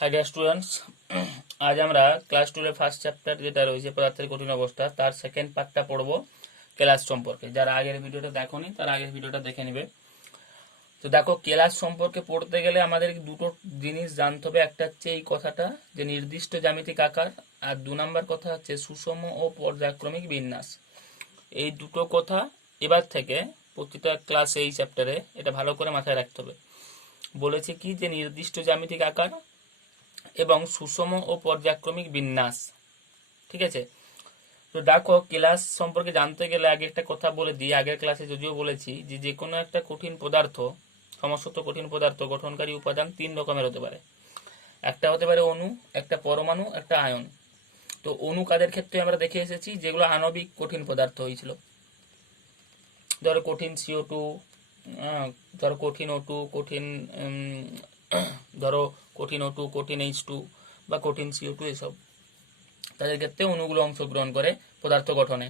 High dear students, আজ আমরা class 2 first chapter যেটা রয়েছে পদার্থের কঠিন অবস্থা তার সেকেন্ড পার্টটা পড়বো কেলাস সম্পর্কে। যারা আগের ভিডিওটা দেখোনি তারা আগের ভিডিওটা দেখে নেবে। তো দেখো, কেলাস সম্পর্কে পড়তে গেলে আমাদের দুটো জিনিস জানতে হবে। একটা হচ্ছে এই কথাটা যে নির্দিষ্ট জ্যামিতিক আকার, আর 2 নম্বর কথা হচ্ছে সুষম ও পর্যায়ক্রমিক বিন্যাস। এই দুটো কথা এবার থেকে প্রতিটা ক্লাসে এই চ্যাপ্টারে এটা ভালো করে মাথায় রাখতে হবে। বলেছে কি যে নির্দিষ্ট জ্যামিতিক আকার এবং সুষম ও পর্যায়ক্রমিক বিন্যাস। ঠিক আছে, তো দেখো ক্লাস সম্পর্কে জানতে গেলে আগে একটা কথা বলে দিই। আগের ক্লাসে যদিও বলেছি যে যে কোনো একটা কঠিন পদার্থ, সমস্ত কঠিন পদার্থ গঠনকারী উপাদান 3 রকমের হতে পারে। একটা হতে পারে অণু, একটা পরমাণু, একটা আয়ন। তো অণু কাদের ক্ষেত্রে আমরা দেখে এসেছি? যেগুলো আণবিক কঠিন পদার্থ হয়েছিল, ধরো কঠিন CO2, ধরো কঠিন O2, কঠিন ধরো কঠিন O2, কঠিন H2 বা কঠিন CO2, এসব তাদের ক্ষেত্রে অণুগুলো অংশগ্রহণ করে পদার্থ গঠনে।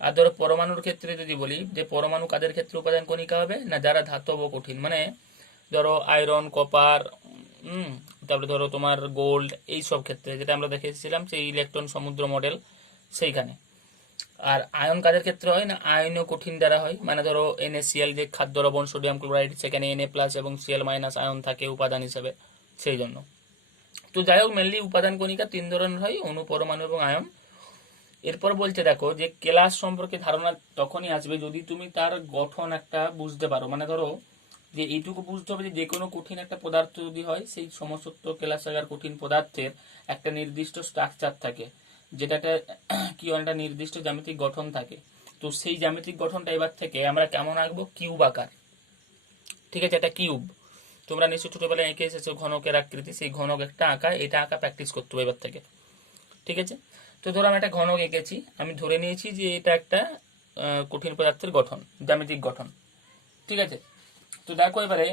আর ধরো পরমাণুর ক্ষেত্রে যদি বলি যে পরমাণু কাদের ক্ষেত্রে উপাদান কণিকা হবে না, যারা ধাতব কঠিন, মানে ধরো আয়রন, কপার, তারপরে ধরো তোমার গোল্ড, এই সব ক্ষেত্রে যেটা আমরা দেখে এসেছিলাম সেই ইলেকট্রন সমুদ্র মডেল, সেইখানে। আর আয়ন কাদের ক্ষেত্রে হয় না, আয়নীয় কঠিন দ্বারা হয়, মানে ধরো NaCl যে খাদ্য লবণ সোডিয়াম ক্লোরাইড, সেখানে Na+ এবং Cl- আয়ন থাকে উপাদান হিসেবে, সেই জন্য। তো যাই হোক, মেনলি উপাদান কণিকা 3 ধরনের হয়, অণু, পরমাণু এবং আয়ন। এরপর বলছে দেখো যে কেলাস সম্পর্কে ধারণা তখনই আসবে যদি তুমি তার গঠন একটা বুঝতে পারো। মানে ধরো যে এইটুকু বুঝতে হবে যে কোনো কঠিন একটা পদার্থ যদি হয়, সেই সমস্ত কেলাসাগার কঠিন পদার্থের একটা নির্দিষ্ট স্ট্রাকচার থাকে, যেটাতে কি একটা নির্দিষ্ট জ্যামিতিক গঠন থাকে। তো সেই জ্যামিতিক গঠনটা এবার থেকে আমরা কেমন আঁকবো? কিউব আকার। ঠিক আছে, এটা কিউব। তোমরা নিশ্চয় ছোটবেলায় এঁকে এসেছো ঘনকের আকৃতি, সেই ঘনক একটা আঁকা, এটা আঁকা প্র্যাকটিস করতে হবে এবার থেকে। ঠিক আছে, তো ধরো আমি একটা ঘনক এঁকেছি, আমি ধরে নিয়েছি যে এটা একটা কঠিন পদার্থের গঠন, জ্যামিতিক গঠন। ঠিক আছে, তো দেখো এবারে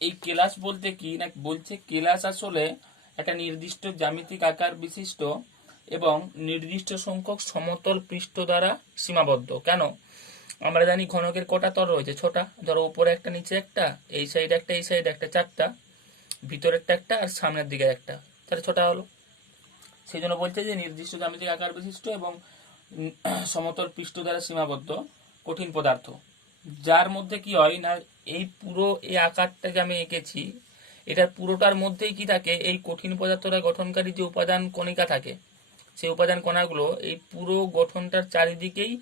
এই কেলাস বলতে কি না, বলছে কেলাস আসলে একটা নির্দিষ্ট জ্যামিতিক আকার বিশিষ্ট এবং নির্দিষ্ট সংখ্যক সমতল পৃষ্ঠ দ্বারা সীমাবদ্ধ। কেন? আমরা জানি ঘনকের কটা তল রয়েছে? ছটা। ধরো উপরে একটা, নিচে একটা, এই সাইড একটা, এই সাইড একটা, 4টা, ভিতরেরটা একটা, আর সামনের দিকে একটা, তাহলে 6টা হলো। সেই জন্য বলছে যে নির্দিষ্ট জ্যামিতিক আকার বিশিষ্ট এবং সমতল পৃষ্ঠ দ্বারা সীমাবদ্ধ কঠিন পদার্থ, যার মধ্যে কি হয় না, এই পুরো এই আকারটা যে আমি এঁকেছি, এটার পুরোটার মধ্যেই কি থাকে, এই কঠিন পদার্থটা গঠনকারী যে উপাদান কণিকা থাকে, সেই উপাদান কণাগুলো এই পুরো গঠনটার চারিদিকেই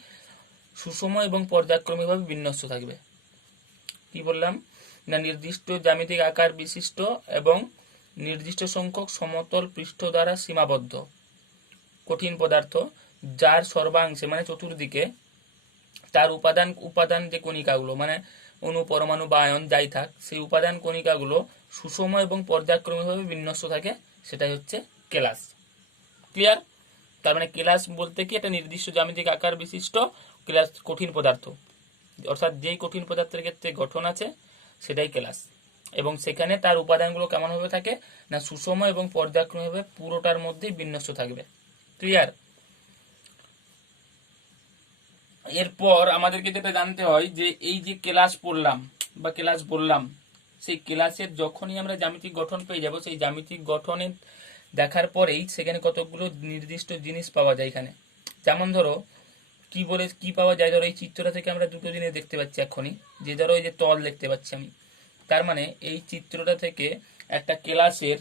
সুষম এবং পর্যায়ক্রমিকভাবে বিন্যস্ত থাকবে। কি বললাম না, নির্দিষ্ট জ্যামিতিক আকার বিশিষ্ট এবং নির্দিষ্ট সংখ্যক সমতল পৃষ্ঠ দ্বারা সীমাবদ্ধ কঠিন পদার্থ, যার সর্বাংশে মানে চতুর্দিকে তার উপাদান উপাদান যে কণিকাগুলো, মানে অণু, পরমাণু বা আয়ন যাই থাক, সেই উপাদান কণিকাগুলো সুষম এবং পর্যায়ক্রমিকভাবে বিন্যস্ত থাকে, সেটাই হচ্ছে কেলাস। ক্লিয়ার? তার মানে কেলাস বলতে কি, একটা নির্দিষ্ট জ্যামিতিক আকার বিশিষ্ট কেলাস কঠিন পদার্থ, অর্থাৎ যেই কঠিন পদার্থের ক্ষেত্রে গঠন আছে সেটাই কেলাস, এবং সেখানে তার উপাদানগুলো কেমনভাবে থাকে না, সুষম এবং পর্যায়ক্রমিকভাবে পুরোটার মধ্যেই বিন্যস্ত থাকবে। ক্লিয়ার? এরপর আমাদেরকে যেটা জানতে হয় যে এই যে কেলাস পড়লাম বা কেলাস বললাম, সেই কেলাসের যখনই আমরা জ্যামিতিক গঠন পেয়ে যাব, সেই জ্যামিতিক গঠনের দেখার পরেই সেখানে কতগুলো নির্দিষ্ট জিনিস পাওয়া যায় এখানে। যেমন ধরো কি পাওয়া যায়, ধরো এই চিত্রটা থেকে আমরা দুটো জিনিস দেখতে পাচ্ছি এখনই, যে ধরো এই যে তল দেখতে পাচ্ছি আমি, তার মানে এই চিত্রটা থেকে একটা কেলাসের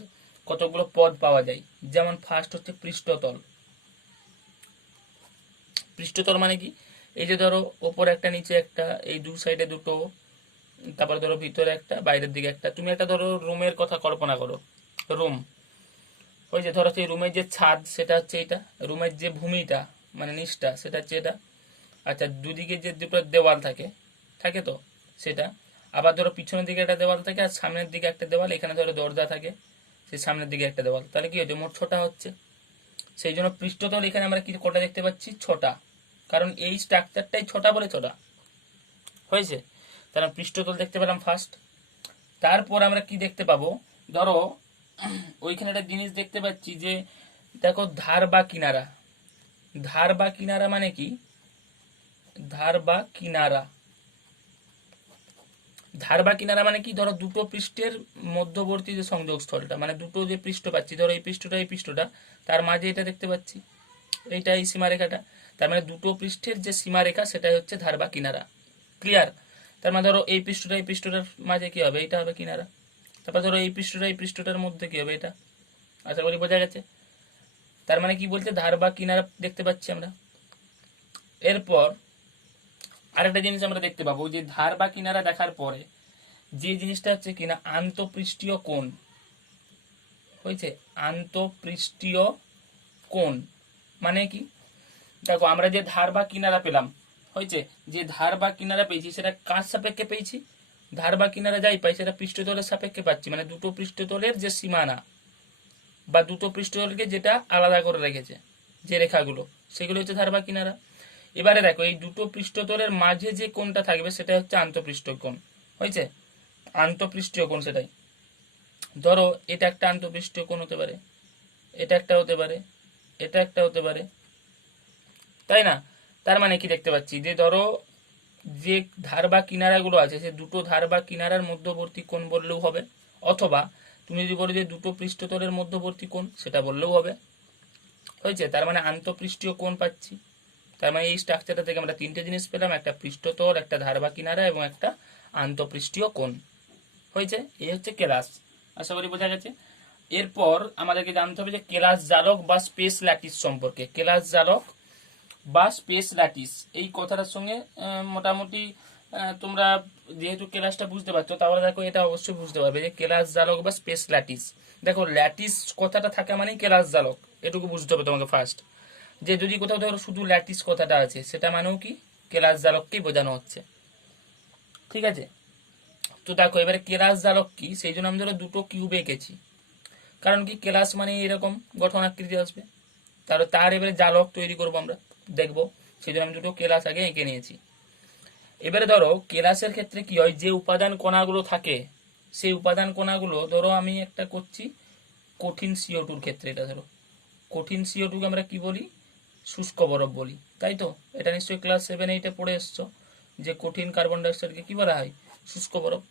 কতগুলো পদ পাওয়া যায়। যেমন ফার্স্ট হচ্ছে পৃষ্ঠতল। পৃষ্ঠতল মানে কি, এই যে ধরো ওপরে একটা, নিচে একটা, এই দু সাইডে দুটো, তারপরে ধরো ভিতরে একটা, বাইরের দিকে একটা। তুমি একটা ধরো রুমের কথা কল্পনা করো, রুম, ওই যে ধরো সেই রুমের যে ছাদ সেটা হচ্ছে এটা, রুমের যে ভূমিটা মানে নিচটা সেটা হচ্ছে এটা। আচ্ছা, দুদিকে যে দুটো দেওয়াল থাকে, থাকে তো সেটা। আবার ধরো পিছনের দিকে একটা দেওয়াল থাকে আর সামনের দিকে একটা দেওয়াল, এখানে ধরো দরজা থাকে, সেই সামনের দিকে একটা দেওয়াল, তাহলে কি হচ্ছে, মোট 6টা হচ্ছে। সেই জন্য পৃষ্ঠতল এখানে আমরা কি কটা দেখতে পাচ্ছি? 6টা, কারণ এই স্ট্রাকচারটাই 6টা বলে 6টা হয়েছে। তাহলে পৃষ্ঠতল দেখতে পেলাম ফার্স্ট। তারপর আমরা কি দেখতে পাবো, ধরো ওইখানে একটা জিনিস দেখতে পাচ্ছি যে দেখো ধার বা কিনারা। ধার বা কিনারা মানে কি, ধার বা কিনারা, ধার বা কিনারা মানে কি, ধরো দুটো পৃষ্ঠের মধ্যবর্তী যে সংযোগ স্থলটা, মানে দুটো যে পৃষ্ঠ পাচ্ছি, ধরো এই পৃষ্ঠটা এই পৃষ্ঠটা, তার মাঝে এটা দেখতে পাচ্ছি, এইটা এই সীমারেখাটা, তার মানে দুটো পৃষ্ঠের যে সীমারেখা সেটাই হচ্ছে ধার বা কিনারা। ক্লিয়ার? তার মানে ধরো এই পৃষ্ঠটা এই পৃষ্ঠটার মাঝে কি হবে, এইটা হবে কিনারা। তারপর ধরো এই পৃষ্ঠটা এই পৃষ্ঠটার মধ্যে কি হবে, এটা। আশা করি বোঝা গেছে। তার মানে কি বলছে, ধার বা কিনারা দেখতে পাচ্ছি আমরা। এরপর আরেকটা জিনিস আমরা দেখতে পাবো, যে ধার বা কিনারা দেখার পরে যে জিনিসটা হচ্ছে কিনা আন্তঃপৃষ্ঠীয় কোণ হয়েছে। আন্তঃপৃষ্ঠীয় কোণ মানে কি, দেখো আমরা যে ধার বা কিনারা পেলাম হয়েছে, যে ধার বা কিনারা পেয়েছি সেটা কার সাপেক্ষে পেয়েছি, ধার বা কিনারা যাই পাই সেটা পৃষ্ঠতলের সাপেক্ষে পাচ্ছি, মানে দুটো পৃষ্ঠতলের যে সীমানা বা দুটো পৃষ্ঠতলকে যেটা আলাদা করে রেখেছে যে রেখাগুলো, সেগুলো হচ্ছে ধার বা কিনারা। এবারে দেখো এই দুটো পৃষ্ঠতলের মাঝে যে কোণটা থাকবে সেটা হচ্ছে আন্তঃপৃষ্ঠীয় কোণ হয়েছে। আন্তঃপৃষ্ঠীয় কোণ সেটাই, ধরো এটা একটা আন্তঃপৃষ্ঠীয় কোণ হতে পারে, এটা একটা হতে পারে, এটা একটা হতে পারে, তাই না? তার মানে কি দেখতে পাচ্ছি, যে ধরো যে ধার বা কিনারাগুলো আছে সে দুটো ধার বা কিনারার মধ্যবর্তী কোণ বললেও হবে, অথবা তুমি যদি বলো যে দুটো পৃষ্ঠতলের মধ্যবর্তী কোণ সেটা বললেও হবে হয়েছে। তার মানে আন্তঃপৃষ্ঠীয় কোণ পাচ্ছি। তার মানে এই স্ট্রাকচারটা থেকে আমরা তিনটে জিনিস পেলাম, একটা পৃষ্ঠতল, একটা ধার বা কিনারা এবং একটা আন্তঃপৃষ্ঠীয় কোণ হয়েছে। এই হচ্ছে কেলাস। আশা করি বোঝা গেছে। এরপর আমাদেরকে জানতে হবে যে কেলাস জালক বা স্পেস ল্যাটিস সম্পর্কে। কেলাস জালক বা স্পেস ল্যাটিস এই কথাটার সঙ্গে মোটামুটি তোমরা যেহেতু কেলাসটা বুঝতে পারছো তাহলে দেখো এটা অবশ্যই বুঝতে পারবে যে কেলাস জালক বা স্পেস ল্যাটিস। দেখো ল্যাটিস কথাটা থাকা মানেই কেলাস জালক, এটুকু বুঝতে হবে তোমাকে ফার্স্ট। যে যদি কোথাও ধরো শুধু ল্যাটিস কথাটা আছে সেটা মানেও কি কেলাস জালককেই বোঝানো হচ্ছে। ঠিক আছে, তো দেখো এবারে কেলাস জালক কি, সেই জন্য আমি ধরো দুটো কিউব এঁকেছি, কারণ কি কেলাস মানে এরকম গঠন আকৃতি আসবে, তার এবারে জালক তৈরি করবো আমরা, দেখবো, সেই জন্য আমি দুটো কেলাস আগে এঁকে নিয়েছি। এবারে ধরো কেলাসের ক্ষেত্রে কি হয়, যে উপাদান কণাগুলো থাকে সেই উপাদান কণাগুলো ধরো আমি একটা করছি কঠিন CO2 ক্ষেত্রে, এটা ধরো কঠিন CO2 কে আমরা কি বলি, শুষ্ক বরফ বলি, তাই তো? এটা নিশ্চয়ই ক্লাস 7-8 পড়ে এসছো যে কঠিন কার্বন ডাইঅক্সাইডকে কি বলা হয়, শুষ্ক বরফ।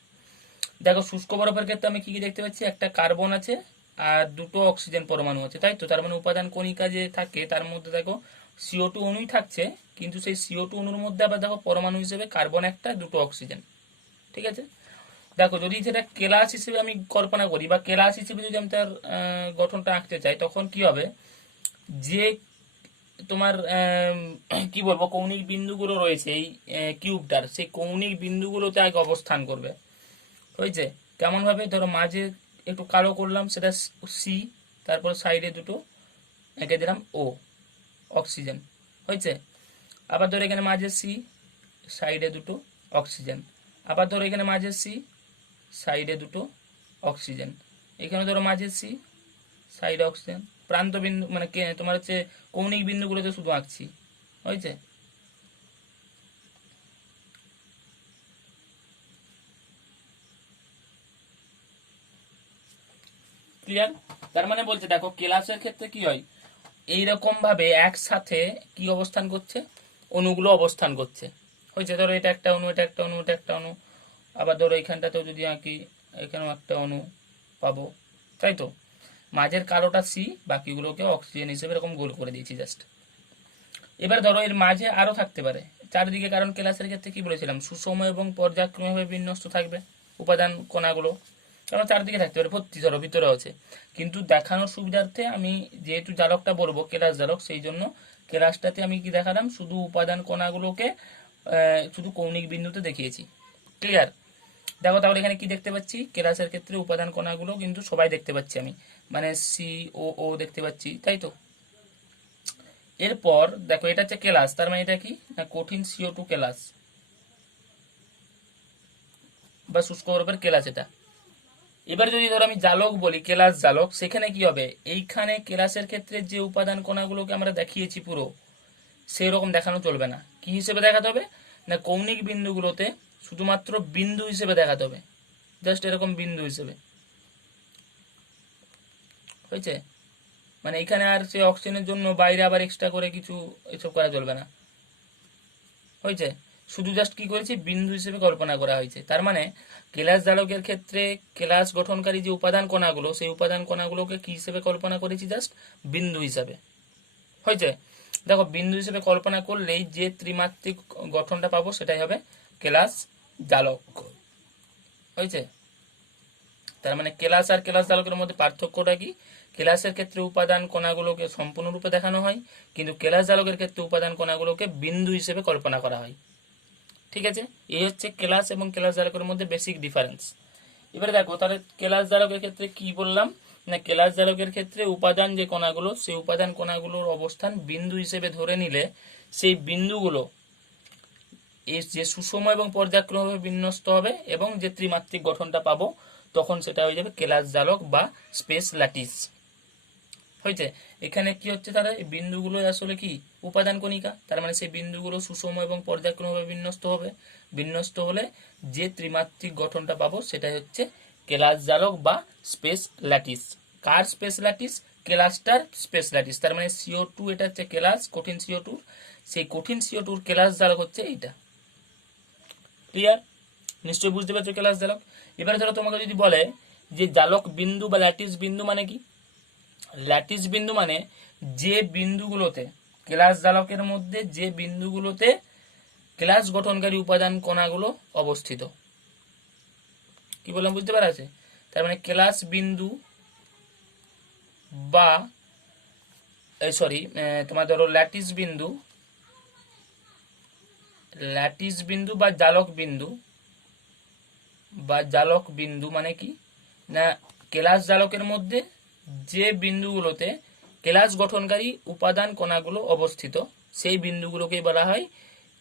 দেখো শুষ্ক বরফের ক্ষেত্রে আমি কি কি দেখতে পাচ্ছি, একটা কার্বন আছে আর দুটো অক্সিজেন পরমাণু আছে, তাই তো? তার মানে উপাদান কণিকা যে থাকে তার মধ্যে দেখো CO2 অণুই থাকছে, কিন্তু সেই CO2 অণুর মধ্যে আবার দেখো পরমাণু হিসেবে কার্বন একটা, দুটো অক্সিজেন। ঠিক আছে, দেখো যদি সেটা কেলাস হিসেবে আমি কল্পনা করি বা কেলাস হিসেবে যদি আমি তার গঠনটা আঁকতে চাই, তখন কি হবে, যে তোমার কি বলবো কৌণিক বিন্দুগুলো রয়েছে এই কিউবটার, সেই কৌণিক বিন্দুগুলোতে আগে অবস্থান করবে হয়েছে। কেমন ভাবে, ধরো মাঝে একটু কালো করলাম সেটা সি, তারপর সাইডে দুটো এঁকে দিলাম ও, অক্সিজেন হয়েছে। আবার ধরো এখানে মাঝে সি, সাইডে দুটো অক্সিজেন। আবার ধরো এখানে মাঝে সি, সাইডে দুটো অক্সিজেন। এখানে ধরো মাঝে সি, সাইডে অক্সিজেন। প্রান্ত বিন্দু মানে তোমার হচ্ছে কৌণিক বিন্দুগুলোতে শুধু আঁকছি হয়েছে। ক্লিয়ার? তার মানে বলছে দেখো কেলাসের ক্ষেত্রে কি হয়, এইরকম ভাবে একসাথে কি অবস্থান করছে, অণুগুলো অবস্থান করছে হয়েছে। ধরো এটা একটা অণু, এটা একটা অণু, এটা একটা অণু। আবার ধরো এখানটাতেও যদি আঁকি, এখানেও একটা অণু পাবো, তাই তো? মাঝের কালোটা সি, বাকিগুলোকে অক্সিজেন হিসেবে এরকম গোল করে দিয়েছি জাস্ট। এবার ধরো এর মাঝে আরো থাকতে পারে চারিদিকে, কারণ কেলাসের ক্ষেত্রে কি বলেছিলাম, সুষম এবং পর্যায়ক্রমে বিন্যস্ত থাকবে উপাদান কণাগুলো, কারণ চারদিকে থাকতে পারে, ভর্তি ধরো ভিতরে আছে। কিন্তু দেখানোর সুবিধার্থে আমি যেহেতু জালকটা বলবো কেলাস জালক, সেই জন্য কেলাসটাতে আমি কি দেখালাম, শুধু উপাদান কণাগুলোকে শুধু কৌণিক বিন্দুতে দেখিয়েছি। ক্লিয়ার? দেখো তাহলে এখানে কি দেখতে পাচ্ছি, কেলাসের ক্ষেত্রে উপাদান কণাগুলো কিন্তু সবাই দেখতে পাচ্ছি আমি, মানে CO দেখতে পাচ্ছি, তাই তো? এরপর দেখো এটা হচ্ছে কেলাস, তার মানে এটা কি না কঠিন CO2 কেলাস বা শুষ্ক বরফের কেলাস এটা। এবার যদি ধরো আমি জালক বলি, কেলাস জালক, সেখানে কি হবে, এইখানে কেলাসের ক্ষেত্রে যে উপাদান কণাগুলোকে আমরা দেখিয়েছি পুরো সেই রকম দেখানো চলবে না। কি হিসেবে দেখাতে হবে না, কৌণিক বিন্দুগুলোতে শুধুমাত্র বিন্দু হিসেবে দেখাতে হবে, জাস্ট এরকম বিন্দু হিসেবে হয়েছে। মানে এখানে আর সে অক্সিজেনের জন্য বাইরে আবার এক্সট্রা করে কিছু এসব করা চলবে না হয়েছে। শুধু জাস্ট কি করেছি, বিন্দু হিসেবে কল্পনা করা হয়েছে। তার মানে কেলাস জালকের ক্ষেত্রে কেলাস গঠনকারী যে উপাদান কণাগুলো, সেই উপাদান কণাগুলোকে কি হিসেবে কল্পনা করেছি, জাস্ট বিন্দু হিসাবে। হয়েছে? দেখো, বিন্দু হিসেবে কল্পনা করলেই যে ত্রিমাত্রিক গঠনটা পাবো সেটাই হবে কেলাস জালক। হয়েছে? তার মানে কেলাস আর কেলাস জালকের মধ্যে পার্থক্যটা কি? কেলাসের ক্ষেত্রে উপাদান কণাগুলোকে সম্পূর্ণরূপে দেখানো হয়, কিন্তু কেলাস জালকের ক্ষেত্রে উপাদান কণাগুলোকে বিন্দু হিসেবে কল্পনা করা হয়। ঠিক আছে? এই হচ্ছে কেলাস এবং কেলাস জালকের মধ্যে বেসিক ডিফারেন্স। এবারে দেখো, তাহলে কেলাস জালকের ক্ষেত্রে কি বললাম না, কেলাস জালকের ক্ষেত্রে উপাদান যে কণাগুলো, সেই উপাদান কণাগুলোর অবস্থান বিন্দু হিসেবে ধরে নিলে সেই বিন্দুগুলো এই যে সুষম এবং পর্যায়ক্রমভাবে বিন্যস্ত হবে এবং যে ত্রিমাত্রিক গঠনটা পাবো তখন সেটা হয়ে যাবে কেলাস জালক বা স্পেস ল্যাটিস। হয়েছে? এখানে কি হচ্ছে, তারা এই বিন্দুগুলো আসলে কি উপাদান কণিকা, তার মানে সেই বিন্দুগুলো সুষম এবং পর্যায়ক্রমভাবে বিন্যস্ত হবে। বিন্যস্ত হলে যে ত্রিমাত্রিক গঠনটা পাবো সেটাই হচ্ছে কেলাস জালক বা স্পেস ল্যাটিস। কার স্পেস ল্যাটিস? কেলাসটার স্পেস ল্যাটিস। তার মানে CO2 এটা হচ্ছে কেলাস, কঠিন CO2, সেই কঠিন CO2 কেলাস জালক হচ্ছে এইটা। ক্লিয়ার? নিশ্চয়ই বুঝতে পারছো কেলাস জালক। এবারে ধরো তোমাকে যদি বলে যে জালক বিন্দু বা ল্যাটিস বিন্দু মানে কি? ল্যাটিস বিন্দু মানে যে বিন্দুগুলোতে কেলাস জালকের মধ্যে যে বিন্দুগুলোতে কেলাস গঠনকারী উপাদান কণাগুলো অবস্থিত। কি বললাম, বুঝতে পারছে? তার মানে কেলাস বিন্দু বা তোমার ধরো ল্যাটিস বিন্দু বা জালক বিন্দু মানে কি না, কেলাস জালকের মধ্যে যে বিন্দুগুলোতে কেলাস গঠনকারী উপাদান কণাগুলো অবস্থিত সেই বিন্দুগুলোকেই বলা হয়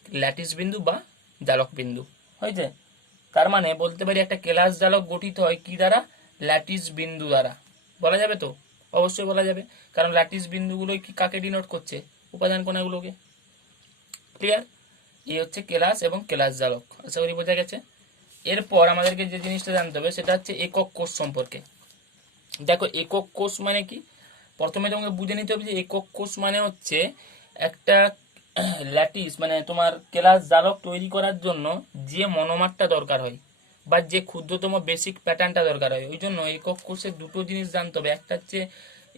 ল্যাটিস বিন্দু বা জালক বিন্দু। হয়েছে? তার মানে বলতে পারি একটা কেলাস জালক গঠিত হয় কি দ্বারা? ল্যাটিস বিন্দু দ্বারা। বলা যাবে তো? অবশ্যই বলা যাবে, কারণ ল্যাটিস বিন্দুগুলোই কি কাকে ডিনোট করছে? উপাদান কণাগুলোকে। ক্লিয়ার? এই হচ্ছে কেলাস এবং কেলাস জালক। আশা করি বোঝা গেছে। এরপর আমাদেরকে যে জিনিসটা জানতে হবে সেটা হচ্ছে একক কোষ সম্পর্কে। দেখো, একক কোষ মানে কি? প্রথমে তোমাকে বুঝে নিতে হবে যে একক কোষ মানে হচ্ছে একটা ল্যাটিস মানে তোমার কেলাস জালক তৈরি করার জন্য যে মনোমারটা দরকার হয় বা যে ক্ষুদ্রতম বেসিক প্যাটার্নটা দরকার হয়। ওই জন্য একক কোষের দুটো জিনিস জানতে হবে। একটা হচ্ছে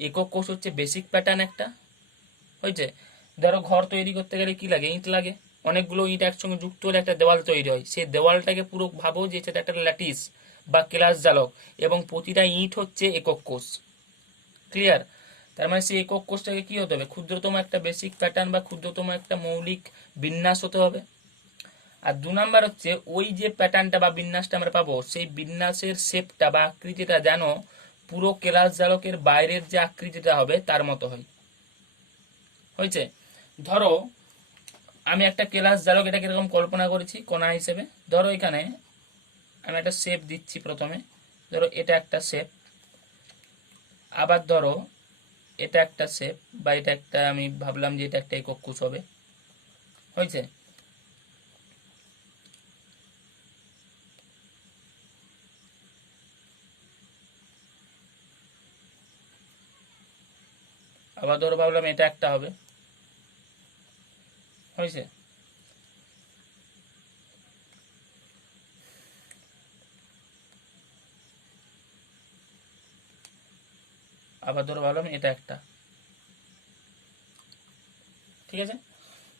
একক কোষ হচ্ছে বেসিক প্যাটার্ন একটা। হয়েছে? ধরো ঘর তৈরি করতে গেলে কি লাগে? ইট লাগে। অনেকগুলো ইট একসঙ্গে যুক্ত হলে একটা দেওয়াল তৈরি হয়। সেই দেওয়ালটাকে পুরো ভাবো যে সেটা একটা ল্যাটিস বা কেলাস জালক এবং প্রতিটা ইট হচ্ছে একক কোষ। ক্লিয়ার? তার মানে সেই একক কোষটাকে কি হতে হবে? ক্ষুদ্রতম একটা বেসিক প্যাটার্ন বা ক্ষুদ্রতম একটা মৌলিক বিন্যাস হতে হবে। আর 2 নাম্বার হচ্ছে ওই যে প্যাটার্নটা বা বিন্যাসটা আমরা পাবো সেই বিন্যাসের শেপটা বা আকৃতিটা যেন পুরো কেলাস জালকের বাইরের যে আকৃতিটা হবে তার মতো হয়। হয়েছে? ধরো আমি একটা কেলাস জালক এটা কিরকম কল্পনা করেছি কণা হিসেবে। ধরো এখানে আমি একটা শেপ দিচ্ছি প্রথমে। ধরো এটা একটা শেপ, আবার ধরো এটা একটা শেপ বা এটা একটা, আমি ভাবলাম যে এটা একটা একক কোষ হবে। হয়েছে? আবার ধরো ভাবলাম এটা একটা হবে। হয়েছে? আবার ধরো ভাবলাম এটা একটা। ঠিক আছে?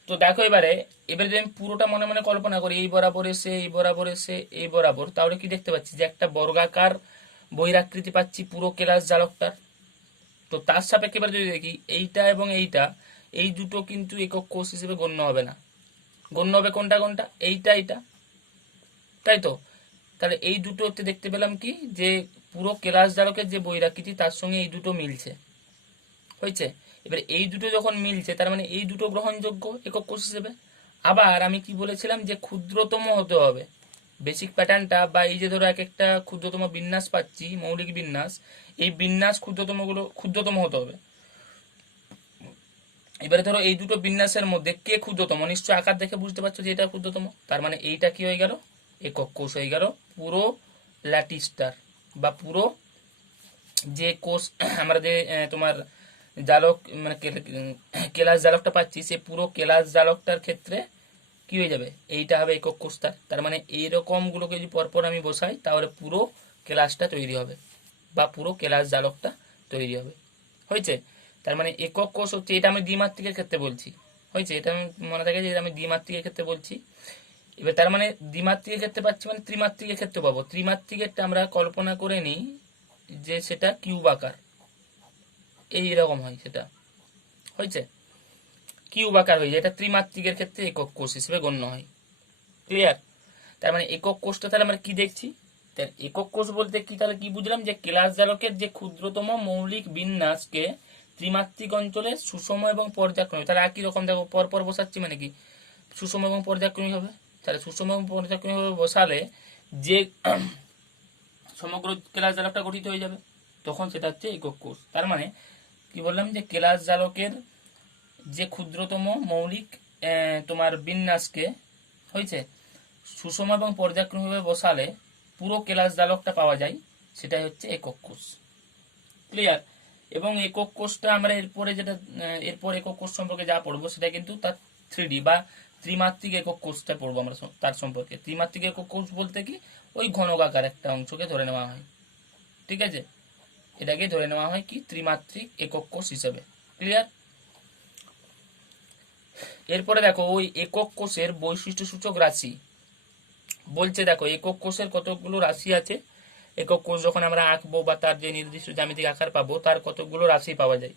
তো দেখো এবারে এবারে যদি আমি পুরোটা মনে মনে কল্পনা করি, এই বরাবর এসে এই বরাবর এসে এই বরাবর, তাহলে কি দেখতে পাচ্ছি যে একটা বর্গাকার বহিরাকৃতি পাচ্ছি পুরো কেলাস জালকটার। তো তার সাপেক্ষে এবার যদি দেখি এইটা এবং এইটা, এই দুটো কিন্তু একক কোষ হিসেবে গণ্য হবে না। গণ্য হবে কোনটা কোনটা? এইটা এইটা। তাই তো? তাহলে এই দুটো হচ্ছে দেখতে পেলাম কি যে পুরো কেলাস জালকের যে বহিরাকৃতি তার সঙ্গে এই দুটো মিলছে। হয়েছে? এবার এই দুটো যখন মিলছে তার মানে এই দুটো গ্রহণযোগ্য একক কোষ হিসেবে। আবার আমি কি বলেছিলাম যে ক্ষুদ্রতম হতে হবে বেসিক প্যাটার্নটা, বা এই যে ধরো এক একটা ক্ষুদ্রতম বিন্যাস পাচ্ছি, মৌলিক বিন্যাস, এই বিন্যাস ক্ষুদ্রতম হতে হবে। এবারে ধরো এই দুটো বিন্যাসের মধ্যে কে ক্ষুদ্রতম? নিশ্চয় আকার দেখে বুঝতে পারছো যে এটা ক্ষুদ্রতম। তার মানে এইটা কি হয়ে গেল? একক কোষ হয়ে গেল পুরো ল্যাটিস্টার বা পুরো যে কোষ আমরা যে তোমার জালক মানে কেলাস জালকটা পাচ্ছি, সে পুরো কেলাস জালকটার ক্ষেত্রে কি হয়ে যাবে, এইটা হবে একক কোষ তার। তার মানে এইরকম গুলোকে যদি পরপর আমি বসাই তাহলে পুরো ক্লাসটা তৈরি হবে বা পুরো ক্লাস জালকটা তৈরি হবে। হয়েছে? তার মানে একক কোষ হচ্ছে, এটা আমি দ্বিমাত্রিকের ক্ষেত্রে বলছি। হয়েছে? এটা আমি মনে থাকে যে আমি দ্বিমাত্রিকের ক্ষেত্রে বলছি। এবার তার মানে দ্বিমাত্রিকের ক্ষেত্রে পাচ্ছি মানে ত্রিমাত্রিকের ক্ষেত্রে পাবো। ত্রিমাত্রিকেরটা আমরা কল্পনা করে নিই যে সেটা কিউব আকার, এইরকম হয় সেটা। হয়েছে? কিউব আকার হয়ে যায়, এটা ত্রিমাত্রিকের ক্ষেত্রে একক কোষ হিসেবে গণ্য হয়। ক্লিয়ার? তার মানে একক কোষটা তাহলে আমরা কি দেখছি, একক কোষ বলতে কি, তাহলে কি বুঝলাম, যে কেলাস জালকের যে ক্ষুদ্রতম মৌলিক বিন্যাসকে ত্রিমাত্রিক অঞ্চলে সুষম এবং পর্যায়ক্রমিক, তাহলে একই রকম দেখো পরপর বসাচ্ছি মানে কি সুষম এবং পর্যায়ক্রমিক হবে। তাহলে সুষম এবং পর্যায়ক্রমিক ভাবে বসালে যে সমগ্র কেলাস জালকটা গঠিত হয়ে যাবে, তখন সেটা হচ্ছে একক কোষ। তার মানে কি বললাম, যে কেলাস জালকের যে ক্ষুদ্রতম মৌলিক তোমার বিন্যাসকে হয়েছে সুষম এবং পর্যায়ক্রমিকভাবে বসালে পুরো কেলাস জালকটা পাওয়া যায়, সেটাই হচ্ছে একক কোষ। ক্লিয়ার? এবং একক কোষটা আমরা এরপরে যেটা এরপর একক কোষ সম্পর্কে যা পড়বো সেটা কিন্তু তার 3D বা ত্রিমাত্রিক একক কোষটা পড়বো আমরা তার সম্পর্কে। ত্রিমাত্রিক একক কোষ বলতে কি, ওই ঘনকাকার একটা অংশকে ধরে নেওয়া হয়। ঠিক আছে? এটাকে ধরে নেওয়া হয় কি ত্রিমাত্রিক একক কোষ হিসেবে। ক্লিয়ার? এরপরে দেখো ওই একক কোষের বৈশিষ্ট্য সূচক রাশি বলছে। দেখো একক কোষের কতগুলো রাশি আছে, একক কোষ যখন আমরা আঁকবো বা তার যে নির্দিষ্ট জ্যামিতিক আকার পাবো তার কতগুলো রাশি পাওয়া যায়।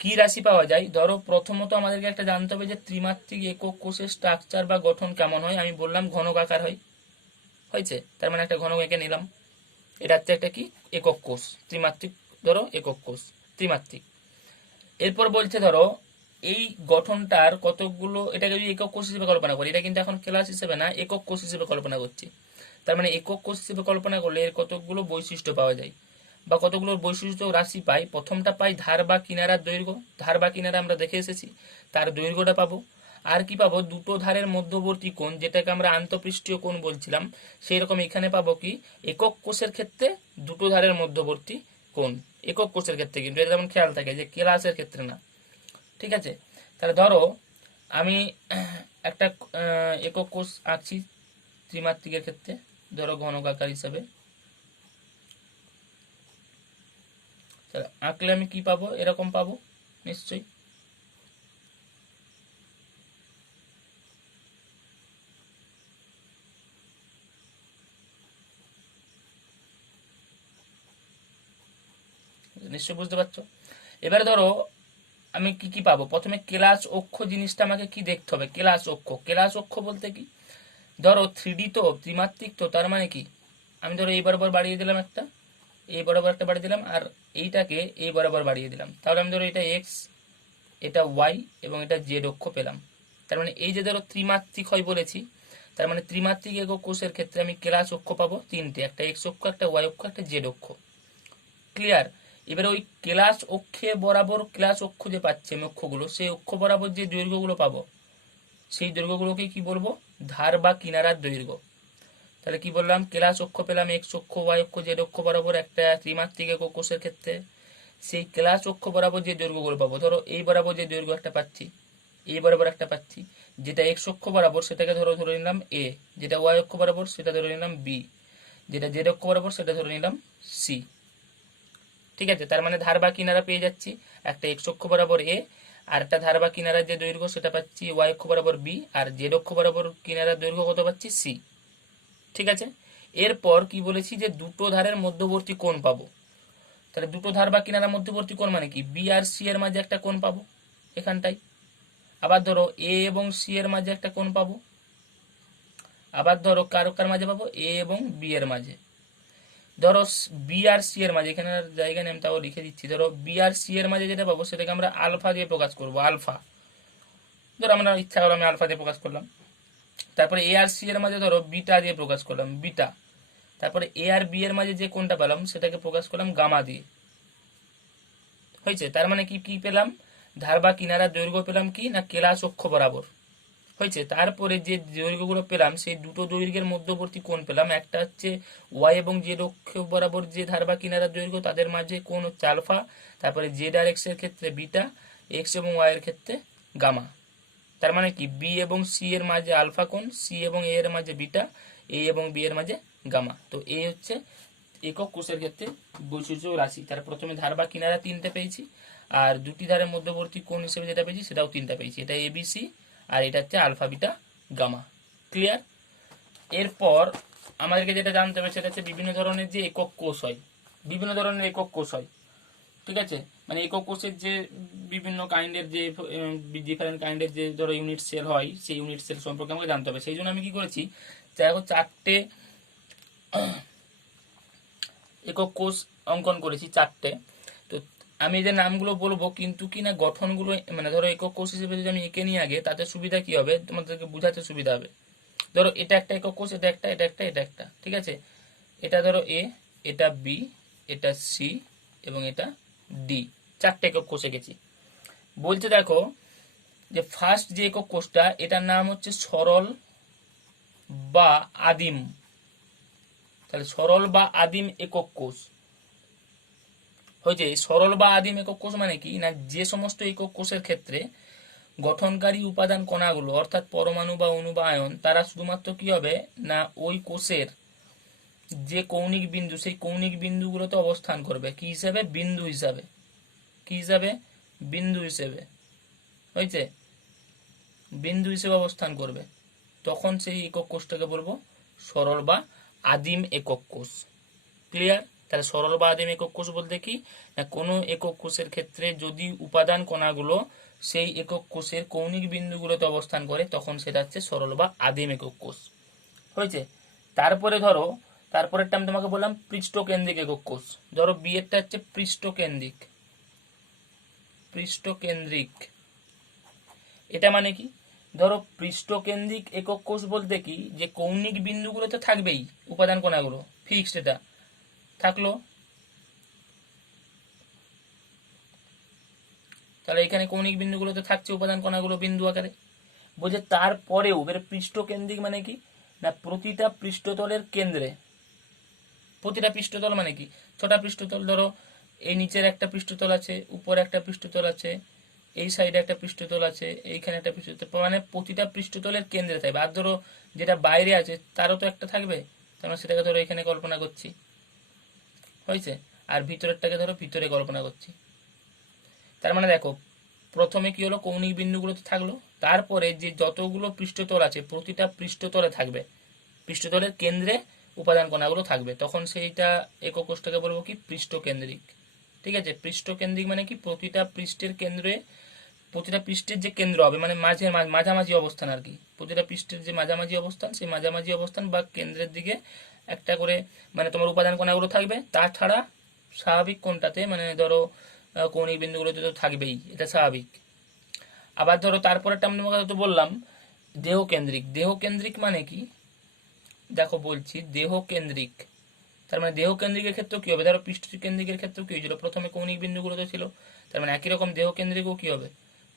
কি রাশি পাওয়া যায়, ধরো প্রথমত আমাদেরকে একটা জানতে হবে যে ত্রিমাত্রিক একক কোষের স্ট্রাকচার বা গঠন কেমন হয়। আমি বললাম ঘনকাকার হয়। হয়েছে? তার মানে একটা ঘনক এঁকে নিলাম, এটা হচ্ছে একটা কি একক কোষ, ত্রিমাত্রিক ধরো একক কোষ ত্রিমাত্রিক। এরপর বলছে ধরো এই গঠনটার কতগুলো, এটাকে যদি একক কোষ হিসেবে কল্পনা করি, এটা কিন্তু এখন ক্লাস হিসেবে না, একক কোষ হিসেবে কল্পনা করছি। তার মানে একক কোষ হিসেবে কল্পনা করলে এর কতগুলো বৈশিষ্ট্য পাওয়া যায় বা কতগুলো বৈশিষ্ট্য রাশি পাই। প্রথমটা পাই ধার বা কিনারার দৈর্ঘ্য, ধার বা কিনারা আমরা দেখে এসেছি, তার দৈর্ঘ্যটা পাবো। আর কি পাবো, দুটো ধারের মধ্যবর্তী কোণ, যেটাকে আমরা আন্তঃপৃষ্ঠীয় কোণ বলছিলাম, সেই রকম এখানে পাবো কি একক কোষের ক্ষেত্রে দুটো ধারের মধ্যবর্তী কোণ, একক কোষের ক্ষেত্রে, কিন্তু এটা যেমন খেয়াল থাকে যে ক্লাসের ক্ষেত্রে না। ঠিক আছে? তাহলে ধরো আমি একটা একক কোষ আঁকছি ত্রিমাত্রিকের ক্ষেত্রে, ধরো ঘনকাকার হিসাবে। আঁকলে আমি কি পাবো, এরকম পাবো নিশ্চয়ই। নিশ্চয়ই বুঝতে পারছো। এবারে ধরো আমি কি কি পাবো, প্রথমে কেলাস অক্ষ জিনিসটা আমাকে কি দেখতে হবে, কেলাস অক্ষ। কেলাস অক্ষ বলতে কি, ধরো 3D তো, ত্রিমাত্রিক তো, তার মানে কি আমি ধরো এই বরাবর বাড়িয়ে দিলাম একটা, এই বরাবর একটা বাড়িয়ে দিলাম, আর এইটাকে এই বরাবর বাড়িয়ে দিলাম। তাহলে আমি ধরো এটা এক্স, এটা ওয়াই এবং এটা জেড অক্ষ পেলাম। তার মানে এই যে ধরো ত্রিমাত্রিক হয় বলেছি, তার মানে ত্রিমাত্রিক একক কোষের ক্ষেত্রে আমি কেলাস অক্ষ পাবো তিনটে, একটা এক্স অক্ষ, একটা ওয়াই অক্ষ, একটা জেড অক্ষ। ক্লিয়ার? এবারে ওই ক্লাস অক্ষে বরাবর, ক্লাস অক্ষ যে পাচ্ছি আমি অক্ষগুলো, সেই অক্ষ বরাবর যে দৈর্ঘ্যগুলো পাবো সেই দৈর্ঘ্যগুলোকে কি বলবো, ধার বা কিনারার দৈর্ঘ্য। তাহলে কি বললাম, ক্লাস অক্ষ পেলাম এক্স অক্ষ, ওয়াই অক্ষ, জেড অক্ষ বরাবর একটা ত্রিমাত্রিক একক কোষের ক্ষেত্রে। সেই ক্লাস অক্ষ বরাবর যে দৈর্ঘ্যগুলো পাবো, ধরো এই বরাবর যে দৈর্ঘ্য একটা পাচ্ছি, এই বরাবর একটা পাচ্ছি, যেটা এক্স অক্ষ বরাবর সেটাকে ধরে নিলাম এ, যেটা ওয়াই অক্ষ বরাবর সেটা ধরে নিলাম বি, যেটা জেড অক্ষ বরাবর সেটা ধরে নিলাম সি। ঠিক আছে? তার মানে ধার বা কিনারা পেয়ে যাচ্ছি, একটা এক্স অক্ষ বরাবর এ, আর একটা ধার বা কিনারার যে দৈর্ঘ্য সেটা পাচ্ছি ওয়াই অক্ষ বরাবর বি, আর জেড অক্ষ বরাবর কিনারার দৈর্ঘ্য কত পাচ্ছি সি। ঠিক আছে? এরপর কি বলেছি, যে দুটো ধারের মধ্যবর্তী কোণ পাবো। তাহলে দুটো ধার বা কিনারার মধ্যবর্তী কোণ মানে কি, বি আর সি এর মাঝে একটা কোণ পাবো এখানটাই। আবার ধরো এ এবং সি এর মাঝে একটা কোণ পাবো। আবার ধরো কার কার মাঝে পাবো, এ এবং বি এর মাঝে। ধরো বি আর সি এর মাঝে, এখানে জায়গা নেই তাও লিখে দিচ্ছি, ধরো বি আর সি এর মাঝে যেটা পাবো সেটাকে আমরা আলফা দিয়ে প্রকাশ করবো, আলফা। ধরো আমরা ইচ্ছা করলো আমি আলফা দিয়ে প্রকাশ করলাম। তারপরে এ আর সি এর মাঝে ধরো বিটা দিয়ে প্রকাশ করলাম, বিটা। তারপরে এ আর বি এর মাঝে যে কোনটা পেলাম সেটাকে প্রকাশ করলাম গামা দিয়ে। হয়েছে? তার মানে কি কি পেলাম, ধার বা কিনারার দৈর্ঘ্য পেলাম কি না কেলাস অক্ষ বরাবর। হয়েছে? তারপরে যে দৈর্ঘ্যগুলো পেলাম সেই দুটো দৈর্ঘ্যের মধ্যবর্তী কোণ পেলাম, একটা হচ্ছে ওয়াই এবং জেড অক্ষ বরাবর যে ধার বা কিনারার দৈর্ঘ্য তাদের মাঝে কোণ হচ্ছে আলফা, তারপরে জেড আর এক্স এর ক্ষেত্রে বিটা, এক্স এবং ওয়াই এর ক্ষেত্রে গামা। তার মানে কি বি এবং সি এর মাঝে আলফা কোণ, সি এবং এ এর মাঝে বিটা, এ এবং বি এর মাঝে গামা। তো এ হচ্ছে একক কোষের ক্ষেত্রে বৈশিষ্ট্য রাশি। তার প্রথমে ধার বা কিনারা তিনটে পেয়েছি, আর দুটি ধারের মধ্যবর্তী কোণ হিসেবে যেটা পেয়েছি সেটাও তিনটা পেয়েছি। এটা এবিসি আর এটা হচ্ছে আলফা বিটা গামা। ক্লিয়ার? এরপর আমাদেরকে যেটা জানতে হবে সেটা হচ্ছে বিভিন্ন ধরনের যে একক কোষ হয়, বিভিন্ন ধরনের একক কোষ হয়, ঠিক আছে? মানে একক কোষের যে বিভিন্ন কাইন্ডের যে ডিফারেন্ট কাইন্ডের যে ধরো ইউনিট সেল হয়, সেই ইউনিট সেল সম্পর্কে আমাকে জানতে হবে। সেই জন্য আমি কি করেছি, দেখো চারটে একক কোষ অঙ্কন করেছি, চারটে। তো আমি যে নামগুলো বলবো কিন্তু কি না গঠনগুলো, মানে ধরো একক কোষ হিসেবে যদি আমি এঁকে নিই আগে, তাতে সুবিধা কি হবে, তোমাদেরকে বোঝাতে সুবিধা হবে। ধরো এটা একটা একক কোষ, এটা একটা, এটা একটা, এটা একটা, ঠিক আছে? এটা ধরো এ, এটা বি, এটা সি এবং এটা ডি, চারটে একক কোষ এঁকেছি। বলছে দেখো যে ফার্স্ট যে একক কোষটা, এটার নাম হচ্ছে সরল বা আদিম। তাহলে সরল বা আদিম একক কোষ হয়েছে। সরল বা আদিম একক কোষ মানে কি না, যে সমস্ত একক কোষের ক্ষেত্রে গঠনকারী উপাদান কণাগুলো অর্থাৎ পরমাণু বা অণু বা আয়ন, তারা শুধুমাত্র কি হবে না ওই কোষের যে কৌণিক বিন্দু, সেই কৌণিক বিন্দুগুলোতে অবস্থান করবে কি হিসাবে, বিন্দু হিসাবে। কি হিসাবে? বিন্দু হিসেবে। হয়েছে? বিন্দু হিসেবে অবস্থান করবে, তখন সেই একক কোষটাকে বলবো সরল বা আদিম একক কোষ। ক্লিয়ার? তাহলে সরল বা আদিম একক কোষ বলতে কি না, কোনো একক কোষের ক্ষেত্রে যদি উপাদান কণাগুলো সেই একক কোষের কৌণিক বিন্দুগুলোতে অবস্থান করে, তখন সেটা হচ্ছে সরল বা আদিম একক কোষ। হয়েছে? তারপরে ধরো তারপরেরটা আমি তোমাকে বললাম পৃষ্ঠকেন্দ্রিক একক কোষ। ধরো বি এরটা হচ্ছে পৃষ্ঠকেন্দ্রিক। পৃষ্ঠকেন্দ্রিক এটা মানে কি, ধরো পৃষ্ঠকেন্দ্রিক একক কোষ বলতে কি, যে কৌণিক বিন্দুগুলো তো থাকবেই, উপাদান কণাগুলো ফিক্সড, এটা থাকলো। তাহলে এখানে কৌণিক বিন্দুগুলো তো থাকছে, উপাদান কণাগুলো বিন্দু আকারে। বলছে তারপরেও এর পৃষ্ঠকেন্দ্রিক মানে কি না, প্রতিটা পৃষ্ঠতলের কেন্দ্রে, প্রতিটা পৃষ্ঠতল মানে কি, ছটা পৃষ্ঠতল, ধরো এই নিচের একটা পৃষ্ঠতল আছে, উপরে একটা পৃষ্ঠতল আছে, এই সাইডে একটা পৃষ্ঠতল আছে, এইখানে একটা পৃষ্ঠতল, মানে প্রতিটা পৃষ্ঠতলের কেন্দ্রে থাকবে। আর ধরো যেটা বাইরে আছে তারও তো একটা থাকবে, তাহলে সেটাকে ধরো এখানে কল্পনা করছি, হয়েছে? আর ভিতরেরটাকে ধরো ভিতরে কল্পনা করছি। তার মানে দেখো প্রথমে কি হলো, কৌণিক বিন্দুগুলো তো থাকলো, তারপরে যে যতগুলো পৃষ্ঠতল আছে প্রতিটা পৃষ্ঠতলে থাকবে, পৃষ্ঠতলের কেন্দ্রে উপাদান কণাগুলো থাকবে, তখন সেইটা একক কোষটাকে বলবো কি, পৃষ্ঠকেন্দ্রিক। ঠিক আছে? পৃষ্ঠকেন্দ্রিক মানে কি, প্রতিটা পৃষ্ঠের কেন্দ্রে, প্রতিটা পৃষ্ঠের যে কেন্দ্র হবে মানে মাঝামাঝি অবস্থান আর কি, প্রতিটা পৃষ্ঠের যে মাঝামাঝি অবস্থান, সেই মাঝামাঝি অবস্থান বা কেন্দ্রের দিকে একটা করে মানে তোমার উপাদান কণাগুলো থাকবে। তাছাড়া স্বাভাবিক কোণটাতে মানে ধরো কৌণিক বিন্দুগুলোতে তো থাকবেই, এটা স্বাভাবিক। আবার ধরো তারপরেরটা আমি তোমাকে তো বললাম দেহকেন্দ্রিক। দেহকেন্দ্রিক মানে কি, দেখো বলছি দেহকেন্দ্রিক, তার মানে দেহকেন্দ্রিকের ক্ষেত্রেও কি হবে, ধরো পৃষ্ঠকেন্দ্রিকের ক্ষেত্রেও কি হয়েছিল, প্রথমে কৌণিক বিন্দুগুলোতে ছিল, তার মানে একই রকম দেহকেন্দ্রিকও কি হবে,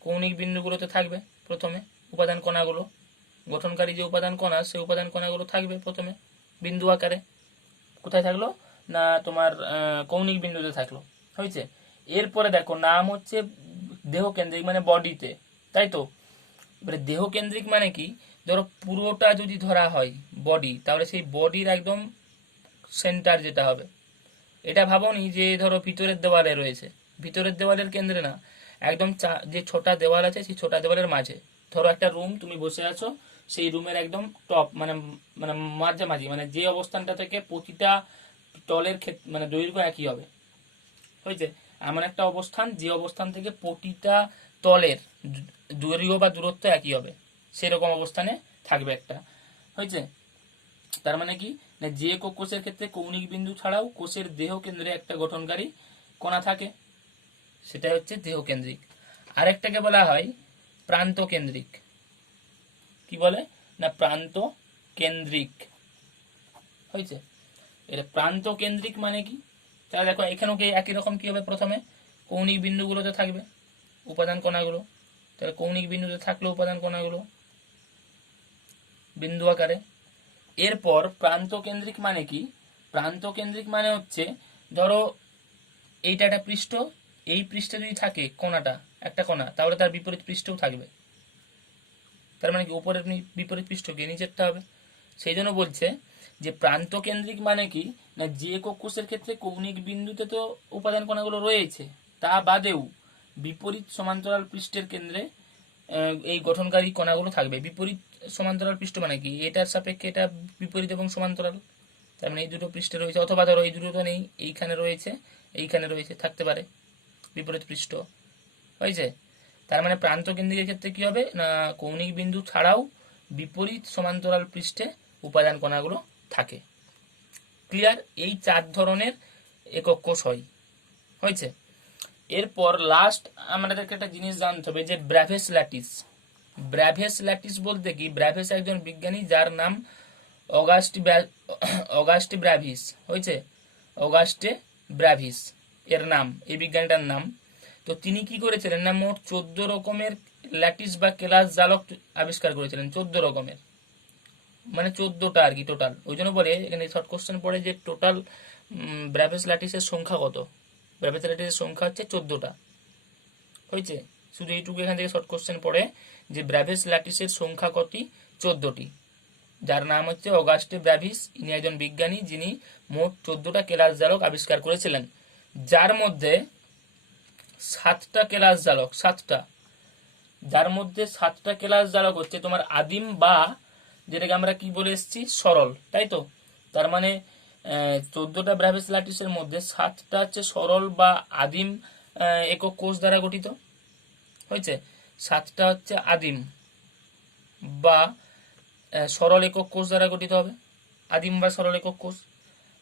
কৌণিক বিন্দুগুলোতে থাকবে প্রথমে উপাদান কণাগুলো, গঠনকারী যে উপাদান কণা সেই উপাদান কণাগুলো থাকবে প্রথমে বিন্দু আকারে। কোথায় থাকলো না, তোমার কৌণিক বিন্দুতে থাকলো। হয়েছে? এরপরে দেখো নাম হচ্ছে দেহকেন্দ্রিক মানে বডিতে, তাই তো? এবারে দেহকেন্দ্রিক মানে কি, ধরো পুরোটা যদি ধরা হয় বডি, তাহলে সেই বডির একদম সেন্টার যেটা হবে, এটা ভাবোনি যে ধরো ভিতরের দেওয়ালে রয়েছে, ভিতরের দেওয়ালের কেন্দ্রে না, একদম যে ছোটা দেওয়াল আছে সেই ছোটা দেওয়ালের মাঝে। ধরো একটা রুম, তুমি বসে আছো, সেই রুমের একদম টপ মানে মানে মাঝামাঝি, মানে যে অবস্থানটা থেকে প্রতিটা তলের মানে দৈর্ঘ্য একই হবে। হয়েছে? এমন একটা অবস্থান যে অবস্থান থেকে প্রতিটা তলের দৈর্ঘ্য বা দূরত্ব একই হবে, সেরকম অবস্থানে থাকবে একটা। হয়েছে? তার মানে কি না, যে কোষের ক্ষেত্রে কৌণিক বিন্দু ছাড়াও কোষের দেহ কেন্দ্রে একটা গঠনকারী কণা থাকে, সেটা হচ্ছে দেহকেন্দ্রিক। আরেকটাকে বলা হয় প্রান্ত কেন্দ্রিক। কি বলে না, প্রান্ত কেন্দ্রিক। হয়েছে? এটা প্রান্ত কেন্দ্রিক মানে কি, তাহলে দেখো এখানেও কি একই রকম কি হবে, প্রথমে কৌণিক বিন্দুগুলোতে থাকবে উপাদান কণাগুলো, তাহলে কৌণিক বিন্দুতে থাকলো উপাদান কণাগুলো বিন্দু আকারে। এরপর প্রান্ত কেন্দ্রিক মানে কি, প্রান্ত কেন্দ্রিক মানে হচ্ছে ধরো এইটা একটা পৃষ্ঠ, এই পৃষ্ঠে যদি থাকে কোণাটা একটা কোণা, তাহলে তার বিপরীত পৃষ্ঠও থাকবে। তার মানে কি উপরের বিপরীত পৃষ্ঠ কি নিচেরটা হবে। সেই জন্য বলছে যে প্রান্ত কেন্দ্রিক মানে কি না, যে একক কোষের ক্ষেত্রে কৌণিক বিন্দুতে তো উপাদান কণাগুলো রয়েছে, তা বাদেও বিপরীত সমান্তরাল পৃষ্ঠের কেন্দ্রে এই গঠনকারী কণাগুলো থাকবে। বিপরীত সমান্তরাল পৃষ্ঠ মানে কি, এটার সাপেক্ষে এটা বিপরীত এবং সমান্তরাল, তার মানে এই দুটো পৃষ্ঠে রয়েছে, অথবা ধরো এই দুটো তো নেই, এইখানে রয়েছে এইখানে রয়েছে, থাকতে পারে বিপরীত পৃষ্ঠ, হয়েছে। তার মানে প্রান্ত কেন্দ্রিকের ক্ষেত্রে কি হবে না, কৌণিক বিন্দু ছাড়াও বিপরীত সমান্তরাল পৃষ্ঠে উপাদান কণাগুলো থাকে। ক্লিয়ার? এই 4 ধরনের একক কোষ হয়, হয়েছে। এরপর লাস্ট আমাদেরকে একটা জিনিস জানতে হবে যে ব্র্যাভেস ল্যাটিস। ব্র্যাভেস ল্যাটিস বলতে কি, ব্র্যাভেস একজন বিজ্ঞানী যার নাম অগাস্টে ব্র্যাভিস, হয়েছে, অগাস্টে ব্র্যাভিস এর নাম, এই বিজ্ঞানীটার নাম। তো তিনি কি করেছিলেন না, মোট 14 রকমের ল্যাটিস বা কেলাস জালক আবিষ্কার করেছিলেন। 14 রকমের মানে 14টা আর কি টোটাল। ওই জন্য বলে এখানে শর্ট কোশ্চেন পড়ে যে টোটাল ব্র্যাভেস ল্যাটিসের সংখ্যা কত। ব্র্যাভেস ল্যাটিসের সংখ্যা হচ্ছে 14টা, হয়েছে। শুধু এইটুকু এখান থেকে শর্ট কোশ্চেন পড়ে যে ব্র্যাভেস ল্যাটিসের সংখ্যা কটি, 14টি, যার নাম হচ্ছে অগাস্টে ব্র্যাভিস। ইনি একজন বিজ্ঞানী যিনি মোট 14টা কেলাস জালক আবিষ্কার করেছিলেন, যার মধ্যে 7টা কেলাস জালক, 7টা, যার মধ্যে 7টা কেলাস জালক হচ্ছে তোমার আদিম বা যেটাকে আমরা কি বলে এসেছি সরল, তাই তো। তার মানে 14টা ব্র্যাভিস ল্যাটিসের মধ্যে 7টা হচ্ছে সরল বা আদিম একক কোষ দ্বারা গঠিত, হয়েছে। 7টা হচ্ছে আদিম বা সরল একক কোষ দ্বারা গঠিত হবে, আদিম বা সরল একক কোষ।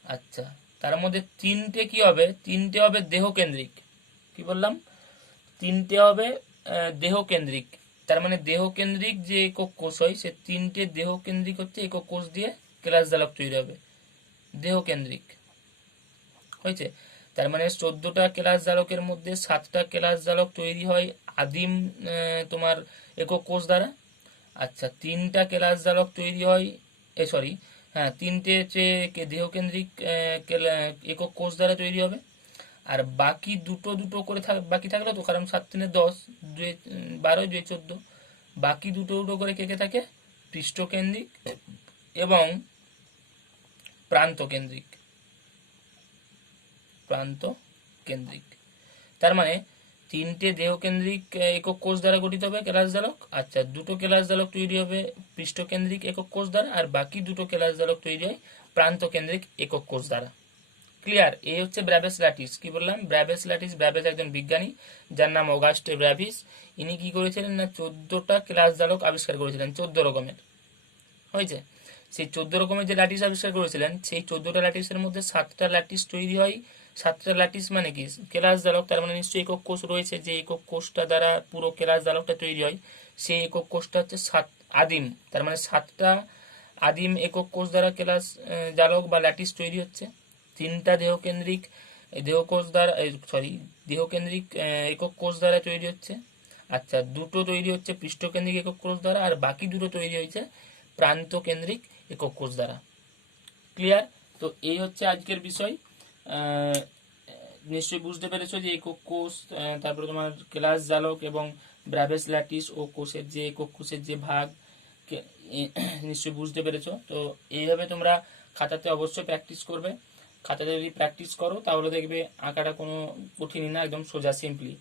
আচ্ছা, তার মধ্যে 3টে কি হবে, 3টে হবে দেহকেন্দ্রিক। কি বললাম, 3টে হবে দেহকেন্দ্রিক। তার মানে দেহকেন্দ্রিক যে একক কোষ হয়, সে 3টে দেহকেন্দ্রিক হচ্ছে একক কোষ দিয়ে কেলাস জালক তৈরি হবে, দেহকেন্দ্রিক, হয়েছে। তার মানে 14টা কেলাস জালকের মধ্যে 7টা কেলাস জালক তৈরি হয় আদিম তোমার একক কোষ দ্বারা। আচ্ছা, 3টা কেলাস জালক তৈরি হয়, সরি, হ্যাঁ, 3টে হচ্ছে দেহকেন্দ্রিক একক কোষ দ্বারা তৈরি হবে। আর বাকি দুটো দুটো করে বাকি থাকলো তো, কারণ 7 3 10, 2 12, 2 14, বাকি দুটো দুটো করে কে কে থাকে, পৃষ্ঠকেন্দ্রিক এবং প্রান্ত কেন্দ্রিক, প্রান্ত কেন্দ্রিক। তার মানে 3টে দেহকেন্দ্রিক একক কোষ দ্বারা গঠিত হবে কেলাস জালক। আচ্ছা, দুটো কেলাস জালক তৈরি হবে পৃষ্ঠকেন্দ্রিক একক কোষ দ্বারা, আর বাকি দুটো কেলাস জালক তৈরি হয় প্রান্ত কেন্দ্রিক একক কোষ দ্বারা। ক্লিয়ার? এই হচ্ছে ব্র্যাভেস ল্যাটিস। কি বললাম, ব্র্যাভেস ল্যাটিস। ব্র্যাভেস একজন বিজ্ঞানী যার নাম অগাস্টে ব্র্যাভিস। ইনি কি করেছিলেন না, 14টা ক্লাস জালক আবিষ্কার করেছিলেন, 14 রকমের, হয়েছে। সেই 14 রকমের যে ল্যাটিস আবিষ্কার করেছিলেন, সেই 14টা ল্যাটিসের মধ্যে 7টা ল্যাটিস তৈরি হয়। 7টা ল্যাটিস মানে কি, কেলাস জালক, তার মানে নিশ্চয়ই একক কোষ রয়েছে, যে একক কোষটা দ্বারা পুরো কেলাস জালকটা তৈরি হয়, সেই একক কোষটা হচ্ছে আদিম। তার মানে 7টা আদিম একক কোষ দ্বারা কেলাস জালক বা ল্যাটিস তৈরি হচ্ছে। 3টা দেহকেন্দ্রিক দেহকোষ দ্বারা, সরি, দেহকেন্দ্রিক একক কোষ দ্বারা তৈরি হচ্ছে। আচ্ছা, দুটো তৈরি হচ্ছে পৃষ্ঠকেন্দ্রিক একক কোষ দ্বারা, আর বাকি দুটো তৈরি হয়েছে প্রান্ত কেন্দ্রিক একক কোষ দ্বারা। ক্লিয়ার? তো এই হচ্ছে আজকের বিষয়। নিশ্চয়ই বুঝতে পেরেছো যে একক কোষ, তারপরে তোমার কেলাস জালক এবং ব্র্যাভেস ল্যাটিস ও কোষের যে একক কোষের যে ভাগ, নিশ্চয়ই বুঝতে পেরেছো। তো এইভাবে তোমরা খাতাতে অবশ্যই প্র্যাকটিস করবে। খাতাতে যদি প্র্যাকটিস করো তাহলে দেখবে আঁকাটা কোনো কঠিনই না, একদম সোজা, সিম্পলি,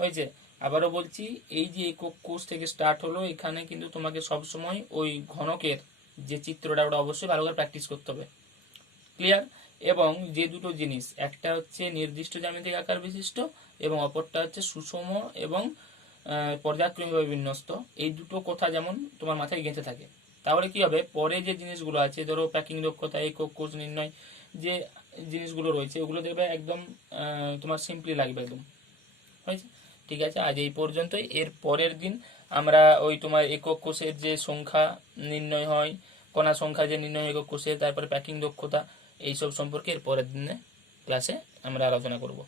হয়েছে। আবারও বলছি, এই যে একক কোষ থেকে স্টার্ট হলো, এখানে কিন্তু তোমাকে সবসময় ওই ঘনকের যে চিত্রটা, ওটা অবশ্যই ভালো করে প্র্যাকটিস করতে হবে। ক্লিয়ার? এবং যে দুটো জিনিস, একটা হচ্ছে নির্দিষ্ট জ্যামিতিক আকার বিশিষ্ট এবং অপরটা হচ্ছে সুষম এবং পর্যায়ক্রমিকভাবে বিন্যস্ত, এই দুটো কথা যেমন তোমার মাথায় গেঁথে থাকে, তাহলে কি হবে, পরে যে জিনিসগুলো আছে, ধরো প্যাকিং দক্ষতা, একক কোষ নির্ণয়, যে জিনিসগুলো রয়েছে, ওগুলো দেখবে একদম তোমার সিম্পলি লাগবে একদম, হয়েছে। ঠিক আছে, আজ এই পর্যন্তই। এর পরের দিন আমরা ওই তোমার একক কোষের যে সংখ্যা নির্ণয় হয়, কণা সংখ্যা যে নির্ণয় একক কোষের, তারপরে প্যাকিং দক্ষতা, এইসব সম্পর্কে এর পরের দিনে ক্লাসে আমরা আলোচনা করব।